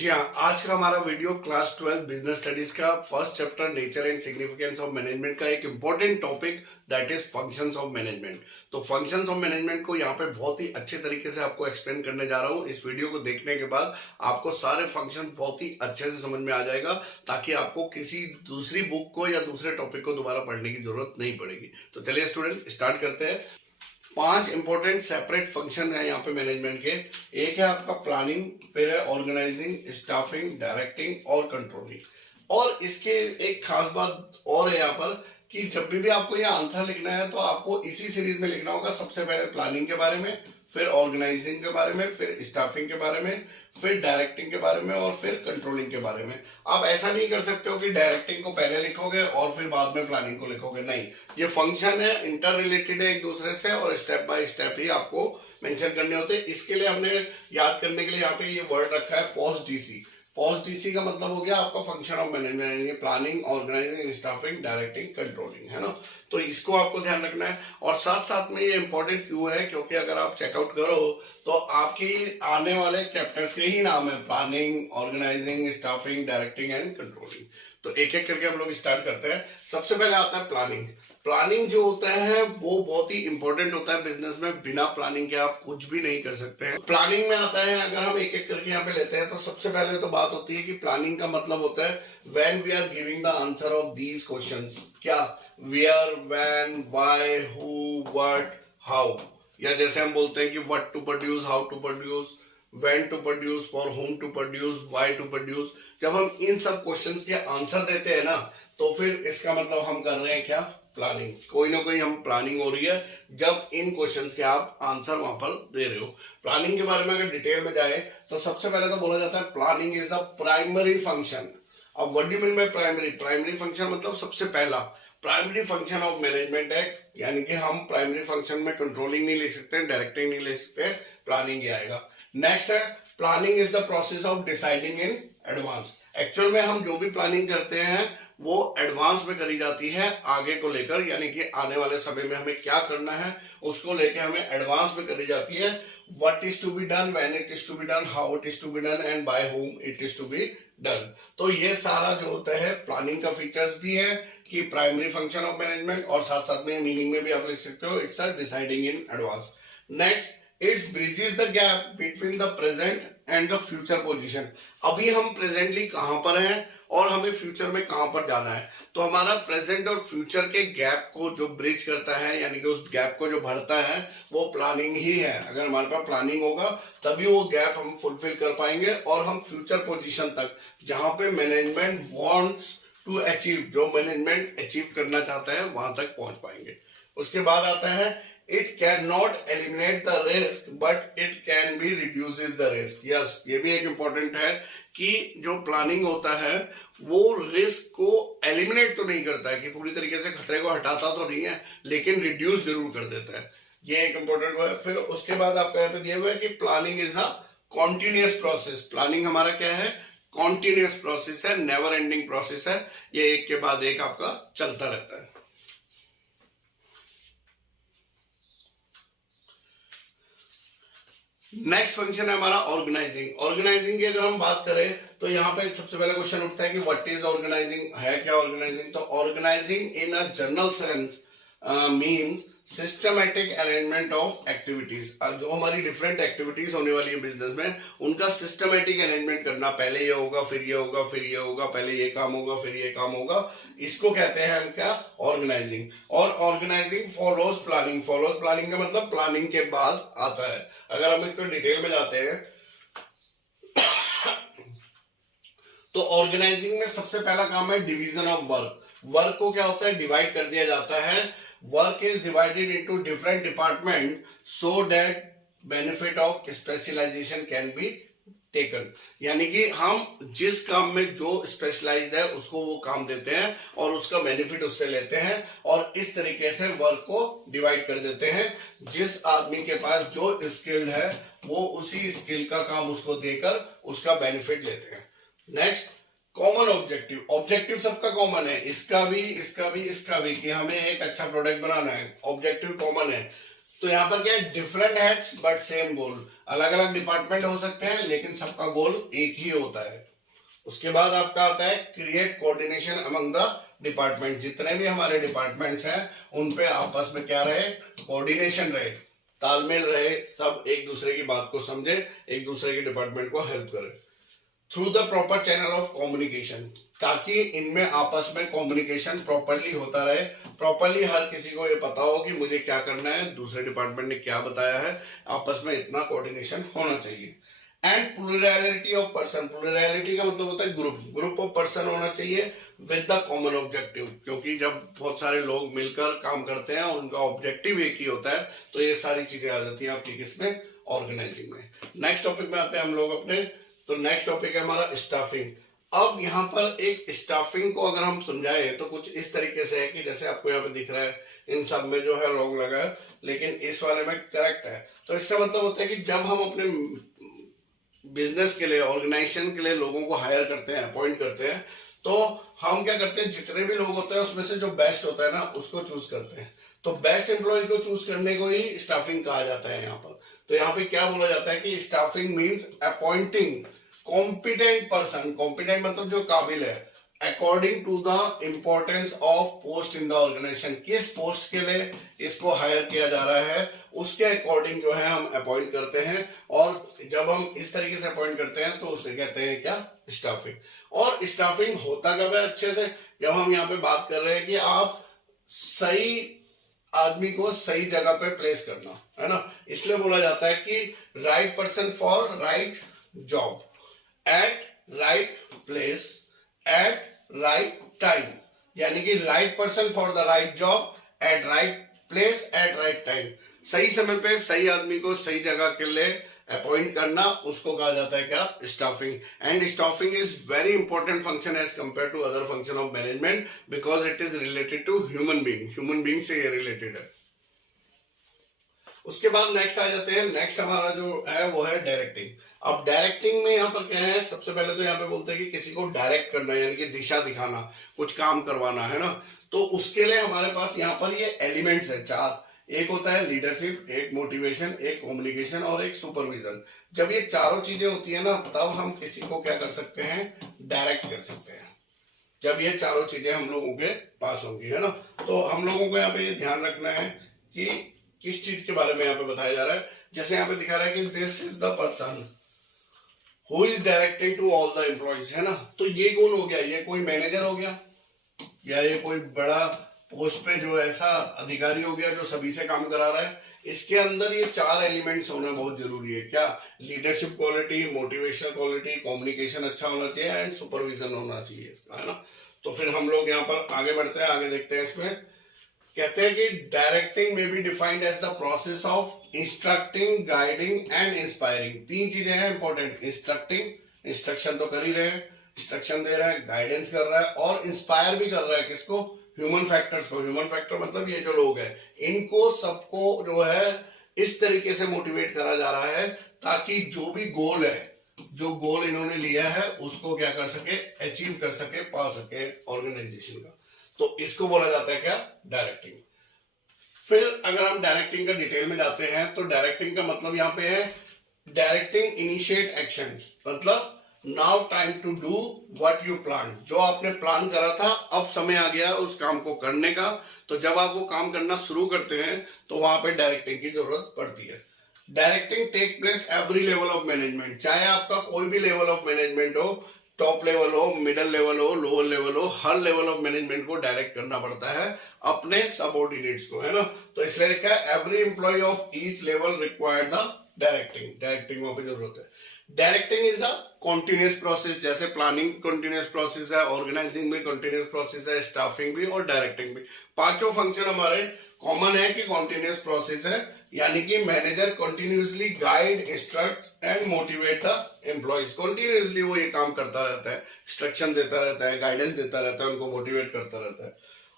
जी हाँ, आज का हमारा वीडियो क्लास 12 बिजनेस स्टडीज का first chapter nature and significance of management का एक important topic that is functions of management. तो फंक्शंस ऑफ मैनेजमेंट को यहाँ पे बहुत ही अच्छे तरीके से आपको एक्सप्लेन करने जा रहा हूँ। इस वीडियो को देखने के बाद आपको सारे फंक्शन बहुत ही अच्छे से समझ में आ जाएगा, ताकि आपको किसी दूसरी बुक को या दूसरे टॉपिक को दोबारा पढ़ने की जरूरत नहीं पड़ेगी। तो चलिए स्टूडेंट स्टार्ट करते हैं। 5 इंपॉर्टेंट सेपरेट फंक्शन है यहाँ पे मैनेजमेंट के। एक है आपका प्लानिंग, फिर है ऑर्गेनाइजिंग, स्टाफिंग, डायरेक्टिंग और कंट्रोलिंग। और इसके एक खास बात और है यहाँ पर कि जब भी आपको ये आंसर लिखना है तो आपको इसी सीरीज में लिखना होगा। सबसे पहले प्लानिंग के बारे में, फिर ऑर्गेनाइजिंग के बारे में, फिर स्टाफिंग के बारे में, फिर डायरेक्टिंग के बारे में और फिर कंट्रोलिंग के बारे में। आप ऐसा नहीं कर सकते हो कि डायरेक्टिंग को पहले लिखोगे और फिर बाद में प्लानिंग को लिखोगे, नहीं। ये फंक्शन है, इंटर रिलेटेड है एक दूसरे से और स्टेप बाय स्टेप ही आपको मेंशन करने होते हैं। इसके लिए हमने याद करने के लिए यहाँ पे ये वर्ड रखा है पॉज डीसी। पॉज डीसी का मतलब हो गया आपका function of management, planning, organizing, staffing, directing, controlling, है ना। तो इसको आपको ध्यान रखना है। और साथ साथ में ये इंपॉर्टेंट क्यों है, क्योंकि अगर आप चेकआउट करो तो आपकी आने वाले चैप्टर्स के ही नाम है planning, organizing, staffing, directing and controlling. तो एक एक करके हम लोग स्टार्ट करते हैं। सबसे पहले आता है प्लानिंग। प्लानिंग जो होता है वो बहुत ही इंपॉर्टेंट होता है बिजनेस में। बिना प्लानिंग के आप कुछ भी नहीं कर सकते हैं। प्लानिंग में आता है, अगर हम एक एक करके यहाँ पे लेते हैं तो सबसे पहले तो बात होती है कि प्लानिंग का मतलब होता है when we are giving the answer of these questions. क्या? Where, when, why, who, what, how. या जैसे हम बोलते हैं कि what to produce, how to produce, when to produce, for whom to produce, why to produce। जब हम इन सब क्वेश्चंस के आंसर देते हैं ना, तो फिर इसका मतलब हम कर रहे हैं क्या? प्लानिंग। कोई ना कोई हम प्लानिंग हो रही है जब इन क्वेश्चंस के आप आंसर वहां पर दे रहे हो। प्लानिंग के बारे में अगर डिटेल में जाए तो सबसे पहले तो बोला जाता है planning is a primary function. अब what do you mean by primary? Primary function मतलब सबसे पहला प्राइमरी फंक्शन ऑफ मैनेजमेंट है। यानी कि हम प्राइमरी फंक्शन में कंट्रोलिंग नहीं लिख सकते, डायरेक्टिंग नहीं लिख सकते, प्लानिंग ही आएगा। नेक्स्ट है planning is the process of deciding in advance. Actual में हम जो भी प्लानिंग करते हैं वो एडवांस में करी जाती है आगे को लेकर, यानी कि आने वाले समय में हमें क्या करना है उसको लेकर हमें एडवांस में करी जाती है। What is to be done, when it is to be done, how it is to be done and by whom it is to be done. तो ये सारा जो होता है प्लानिंग का फीचर्स भी है कि प्राइमरी फंक्शन ऑफ मैनेजमेंट, और साथ साथ में मीनिंग में भी आप लिख सकते हो it's a deciding in advance. Next, it's bridges the gap between the present and the future position. अभी हम प्रेजेंटली कहां पर हैं और हमें फ्यूचर में कहां पर जाना है, तो हमारा प्रेजेंट और फ्यूचर के गैप को जो ब्रिज करता है, यानी कि उस गैप को जो भरता है, वो प्लानिंग ही है। अगर हमारे पास प्लानिंग होगा तभी वो गैप हम फुलफिल कर पाएंगे और हम फ्यूचर पोजीशन तक, जहां पे मैनेजमेंट वांट्स टू अचीव, जो मैनेजमेंट अचीव करना चाहता है, वहां तक पहुंच पाएंगे। उसके बाद आता है it can not eliminate the risk but it can be reduces the risk. Yes, ये भी एक इंपॉर्टेंट है कि जो प्लानिंग होता है वो रिस्क को एलिमिनेट तो नहीं करता है, कि पूरी तरीके से खतरे को हटाता तो नहीं है, लेकिन रिड्यूस जरूर कर देता है। ये एक इंपॉर्टेंट है। फिर उसके बाद आपका यहाँ पे दिया हुआ है कि planning is a continuous process. Planning हमारा क्या है? कॉन्टिन्यूअस प्रोसेस है, नेवर एंडिंग प्रोसेस है। ये एक के बाद एक आपका चलता रहता है। नेक्स्ट फंक्शन है हमारा ऑर्गेनाइजिंग। ऑर्गेनाइजिंग की अगर हम बात करें तो यहाँ पे सबसे पहले क्वेश्चन उठता है कि व्हाट इज ऑर्गेनाइजिंग, है क्या ऑर्गेनाइजिंग? तो organizing in a general sense means systematic arrangement of activities. जो हमारी डिफरेंट एक्टिविटीज होने वाली है बिजनेस में, उनका सिस्टमैटिक अरेंजमेंट करना। पहले ये होगा, फिर ये होगा, फिर ये होगा, पहले ये काम होगा, फिर ये काम होगा। इसको कहते हैं हम क्या? ऑर्गेनाइजिंग। और organizing follows planning. Follows planning का मतलब प्लानिंग के बाद आता है। अगर हम इसको डिटेल में जाते हैं तो ऑर्गेनाइजिंग में सबसे पहला काम है डिवीजन ऑफ वर्क। वर्क को क्या होता है? डिवाइड कर दिया जाता है। Work is divided into different department so that benefit of specialization can be taken. यानी कि हम जिस काम में जो स्पेशलाइज्ड है उसको वो काम देते हैं और उसका बेनिफिट उससे लेते हैं, और इस तरीके से वर्क को डिवाइड कर देते हैं। जिस आदमी के पास जो स्किल है वो उसी स्किल का काम उसको देकर उसका बेनिफिट लेते हैं। Next, common objective. ऑब्जेक्टिव सबका कॉमन है, इसका भी, इसका भी, इसका भी, कि हमें एक अच्छा प्रोडक्ट बनाना है। ऑब्जेक्टिव कॉमन है। तो यहाँ पर क्या है, डिफरेंट हेड्स बट सेम गोल। अलग अलग डिपार्टमेंट हो सकते हैं लेकिन सबका गोल एक ही होता है। उसके बाद आपका आता है create coordination among the department. जितने भी हमारे डिपार्टमेंट्स हैं उन पे आपस में क्या रहे, कोऑर्डिनेशन रहे, तालमेल रहे, सब एक दूसरे की बात को समझे, एक दूसरे के डिपार्टमेंट को हेल्प करे through the proper channel of communication, ताकि इनमें आपस में कम्युनिकेशन प्रॉपरली होता रहे। प्रॉपरली हर किसी को ये पता हो कि मुझे क्या करना है, दूसरे डिपार्टमेंट ने क्या बताया है, आपस में इतना कोऑर्डिनेशन होना चाहिए। And plurality of person, plurality का मतलब होता है ग्रुप ऑफ पर्सन होना चाहिए विद द कॉमन ऑब्जेक्टिव, क्योंकि जब बहुत सारे लोग मिलकर काम करते हैं और उनका ऑब्जेक्टिव एक ही होता है तो ये सारी चीजें आ जाती हैं आपकी किसमें, ऑर्गेनाइजिंग में। नेक्स्ट टॉपिक में आते हैं हम लोग अपने, तो नेक्स्ट टॉपिक है हमारा स्टाफिंग। अब यहाँ पर एक स्टाफिंग को अगर हम समझाएं तो कुछ इस तरीके से है कि जैसे आपको यहाँ पे दिख रहा है इन सब में जो है रॉन्ग लगा है लेकिन इस वाले में करेक्ट है। तो इसका मतलब होता है कि जब हम अपने बिजनेस के लिए, ऑर्गेनाइजेशन के लिए लोगों को हायर करते हैं, अपॉइंट करते हैं, तो हम क्या करते हैं, जितने भी लोग होते हैं उसमें से जो बेस्ट होता है ना उसको चूज करते हैं। तो बेस्ट एम्प्लॉय को चूज करने को ही स्टाफिंग कहा जाता है यहाँ पर। तो यहाँ पे क्या बोला जाता है कि staffing means appointing competent person, competent मतलब जो काबिल है, according to the importance of post in the organization. किस पोस्ट के लिए इसको हायर किया जा रहा है उसके अकॉर्डिंग जो है हम अपॉइंट करते हैं। और जब हम इस तरीके से अपॉइंट करते हैं तो उसे कहते हैं क्या, स्टाफिंग। और स्टाफिंग होता कब है अच्छे से, जब हम यहाँ पे बात कर रहे हैं कि आप सही आदमी को सही जगह पे प्लेस करना है ना। इसलिए बोला जाता है कि right person for right job eight right place at right time, यानी कि right person for the right job eight right place at right time. सही समय पे सही आदमी को सही जगह के लिए अपॉइंट करना, उसको कहा जाता है क्या, staffing. And staffing is very important function as compare to other function of management because it is related to human being, human being से ये रिलेटेड है। उसके बाद नेक्स्ट आ जाते हैं, नेक्स्ट हमारा जो है वो है डायरेक्टिंग। अब डायरेक्टिंग में यहाँ पर क्या है, सबसे पहले तो यहाँ पे बोलते हैं कि किसी को डायरेक्ट करना यानी कि दिशा दिखाना, कुछ काम करवाना है ना। तो उसके लिए हमारे पास यहाँ पर ये एलिमेंट्स है चार। एक होता है लीडरशिप, एक मोटिवेशन, एक कम्युनिकेशन और एक सुपरविजन। जब ये चारों चीजें होती है ना तब हम किसी को क्या कर सकते हैं, डायरेक्ट कर सकते हैं, जब ये चारों चीजें हम लोगों के पास होंगी, है ना। तो हम लोगों को यहाँ पे ये ध्यान रखना है कि किस चीज के बारे में यहाँ पे बताया जा रहा है। जैसे यहाँ पे दिखा रहा है कि this is the person who is directing to all the employees, है ना। तो ये कौन हो गया, ये कोई मैनेजर हो गया या ये कोई बड़ा पोस्ट पे जो ऐसा अधिकारी हो गया जो सभी से काम करा रहा है। इसके अंदर ये चार एलिमेंट्स होना बहुत जरूरी है। क्या, leadership quality, motivational quality, communication अच्छा होना चाहिए एंड सुपरविजन होना चाहिए इसका, है ना। तो फिर हम लोग यहाँ पर आगे बढ़ते हैं, आगे देखते हैं। इसमें कहते हैं कि डायरेक्टिंग में be defined as the process of instructing, guiding and inspiring. तीन चीजें हैं इंपॉर्टेंट, इंस्ट्रक्टिंग, इंस्ट्रक्शन तो कर ही रहे हैं, इंस्ट्रक्शन दे रहा है, गाइडेंस कर रहा है और इंस्पायर भी कर रहा है किसको, ह्यूमन फैक्टर्स को। ह्यूमन फैक्टर मतलब ये जो लोग हैं इनको सबको जो है इस तरीके से मोटिवेट करा जा रहा है ताकि जो भी गोल है, जो गोल इन्होंने लिया है उसको क्या कर सके, अचीव कर सके, पा सके ऑर्गेनाइजेशन का। तो इसको बोला जाता है क्या, डायरेक्टिंग। फिर अगर हम डायरेक्टिंग का डिटेल में जाते हैं तो डायरेक्टिंग का मतलब यहाँ पे है डायरेक्टिंग इनिशिएट एक्शन, मतलब now time to do what you plan. जो आपने प्लान करा था अब समय आ गया उस काम को करने का। तो जब आप वो काम करना शुरू करते हैं तो वहां पे डायरेक्टिंग की जरूरत पड़ती है। Directing take place every level of management, चाहे आपका कोई भी लेवल ऑफ मैनेजमेंट हो, टॉप लेवल हो, मिडिल लेवल हो, लोअर लेवल हो, हर लेवल ऑफ मैनेजमेंट को डायरेक्ट करना पड़ता है अपने सबऑर्डिनेट्स को, है ना। तो इसलिए लिखा है every employee of each level required the directing. Directing वहां पे जरूरत है। Directing is a continuous process, जैसे प्लानिंग कॉन्टिन्यूस प्रोसेस है, ऑर्गेनाइजिंग भी कॉन्टिन्यूस प्रोसेस है, स्टाफिंग भी और डायरेक्टिंग भी। पांचों फंक्शन हमारे कॉमन है कि कॉन्टिन्यूस प्रोसेस है, यानी कि manager continuously guide, instruct and motivate the employees. Continuously वो ये काम करता रहता है, इंस्ट्रक्शन देता रहता है, गाइडेंस देता रहता है, उनको मोटिवेट करता रहता है।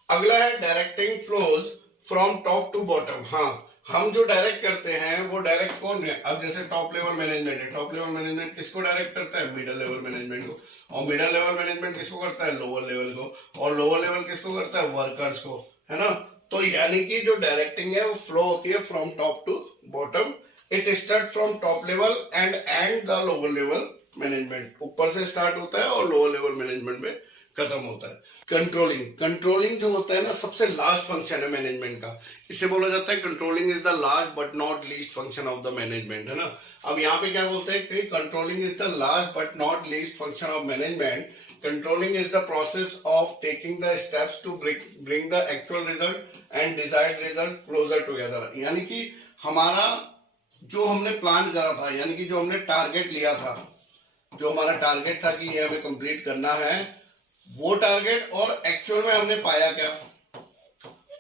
अगला है directing flows from top to bottom. हाँ, हम जो डायरेक्ट करते हैं वो डायरेक्ट कौन है, अब जैसे टॉप लेवल मैनेजमेंट है, टॉप लेवल मैनेजमेंट किसको डायरेक्ट करता है, मिडिल लेवल मैनेजमेंट को, और मिडिल लेवल मैनेजमेंट किसको करता है, लोअर लेवल को, और लोअर लेवल किसको करता है, वर्कर्स को, है ना। तो यानी कि जो डायरेक्टिंग है वो फ्लो होती है from top to bottom. It start from top level and and the lower level management. ऊपर से स्टार्ट होता है और लोअर लेवल मैनेजमेंट में खत्म होता है। कंट्रोलिंग, कंट्रोलिंग जो होता है ना सबसे लास्ट फंक्शन है मैनेजमेंट का। इसे बोला जाता है controlling is the last but not least function of the management, है ना। अब यहाँ पे क्या बोलते हैं कि controlling is the last but not least function of management. Controlling is the process of taking the steps to bring the actual result and desired result closer together. यानी कि हमारा जो हमने प्लान करा था, यानी कि जो हमने टारगेट लिया था, जो हमारा टारगेट था कि ये हमें कंप्लीट करना है, वो टारगेट और एक्चुअल में हमने पाया क्या,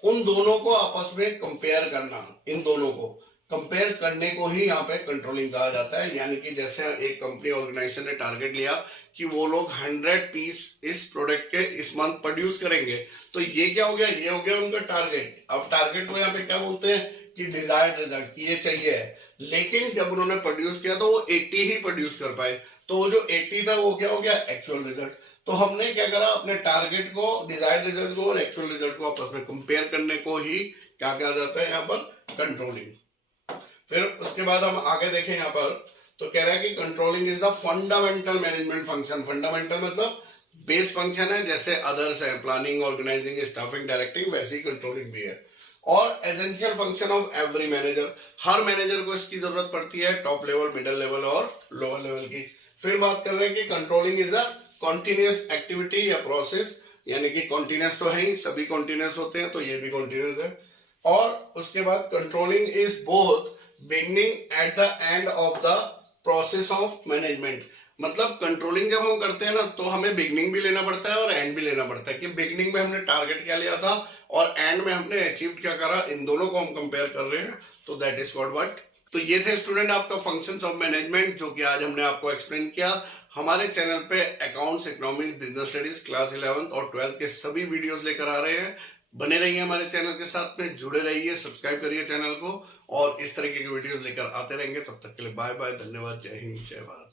उन दोनों को आपस में कंपेयर करना। इन दोनों को कंपेयर करने को ही यहाँ पे कंट्रोलिंग कहा जाता है। यानी कि जैसे एक कंपनी ऑर्गेनाइजेशन ने टारगेट लिया कि वो लोग 100 पीस इस प्रोडक्ट के इस मंथ प्रोड्यूस करेंगे, तो ये क्या हो गया, ये हो गया उनका टारगेट। अब टारगेट को यहाँ पे क्या बोलते हैं कि डिजायर्ड रिजल्ट, कि ये चाहिए है। लेकिन जब उन्होंने प्रोड्यूस किया तो वो 80 ही प्रोड्यूस कर पाए, तो वो जो 80 था वो क्या हो गया, एक्चुअल रिजल्ट। तो हमने क्या करा, अपने टारगेट को, डिजायर्ड रिजल्ट को और एक्चुअल रिजल्ट को आपस में कंपेयर करने को ही क्या कहा जाता है यहाँ पर, कंट्रोलिंग। फिर उसके बाद हम आगे देखें यहाँ पर, तो कह रहा है कि controlling is the fundamental management function. Fundamental मतलब बेस फंक्शन है, जैसे अदर्स है प्लानिंग, ऑर्गेनाइजिंग, स्टाफिंग, डायरेक्टिंग, वैसे ही कंट्रोलिंग भी है। और essential function of every manager, her manager को इसकी जरूरत पड़ती है, टॉप लेवल, मिडिल लेवल और लोअर लेवल की। फिर बात कर रहे हैं कि controlling is a continuous activity या प्रोसेस, यानी कि कॉन्टिन्यूस तो है ही, सभी कॉन्टिन्यूस होते हैं, तो ये भी कॉन्टिन्यूस है। और उसके बाद controlling is both beginning at the end of the process of management. मतलब कंट्रोलिंग जब हम करते हैं ना, तो हमें बिगनिंग भी लेना पड़ता है और एंड भी लेना पड़ता है, कि बिगनिंग में हमने टारगेट क्या लिया था और एंड में हमने अचीव क्या करा, इन दोनों को हम कंपेयर कर रहे हैं, तो दैट इज कॉल्ड व्हाट। तो ये थे स्टूडेंट आपका फंक्शंस ऑफ मैनेजमेंट, जो कि आज हमने आपको एक्सप्लेन किया। हमारे चैनल पे accounts, economics, business studies class 11 और 12 के सभी वीडियोस लेकर आ रहे हैं। बने रहिए हमारे चैनल के साथ में, जुड़े रहिए, सब्सक्राइब करिए चैनल को, और इस तरीके के वीडियोस लेकर आते रहेंगे। तब तक के लिए बाय बाय, धन्यवाद, जय हिंद, जय भारत।